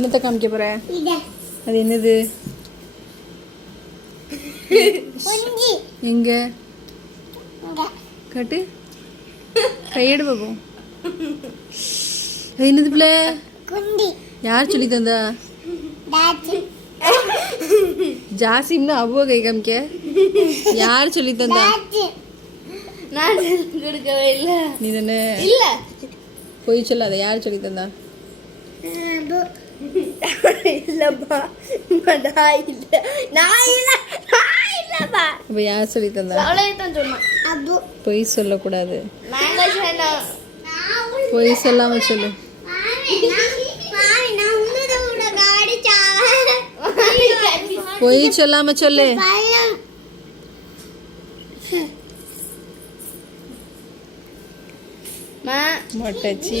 என்னத்தை காமிக்க போற? அது என்னது? எங்க காட்டு, கையெடு பாப்போம். அது என்னது பிள்ளை? யார் சொல்லி தந்தா? ஜாசிம்னு அவ்வளோ கை காமிக்க யார் சொல்லி தந்தா? நான் கொடுக்கவே இல்லை. நீ தானே? இல்ல, போய் சொல்லாத. யார் சொல்லி தந்தா? இல்லப்பா, நான் இல்ல, நான் இல்ல, நான் இல்லப்பா. அப்ப யார் சொல்லி தந்தா? அவ்வளவுதான் சொன்னான். அப்பு பொய் சொல்லக்கூடாது. மேங்கோ சொன்னேன். பொய் சொல்லாம சொல்லு. பொய் சொல்லாம சொல்லு. மொட்டச்சி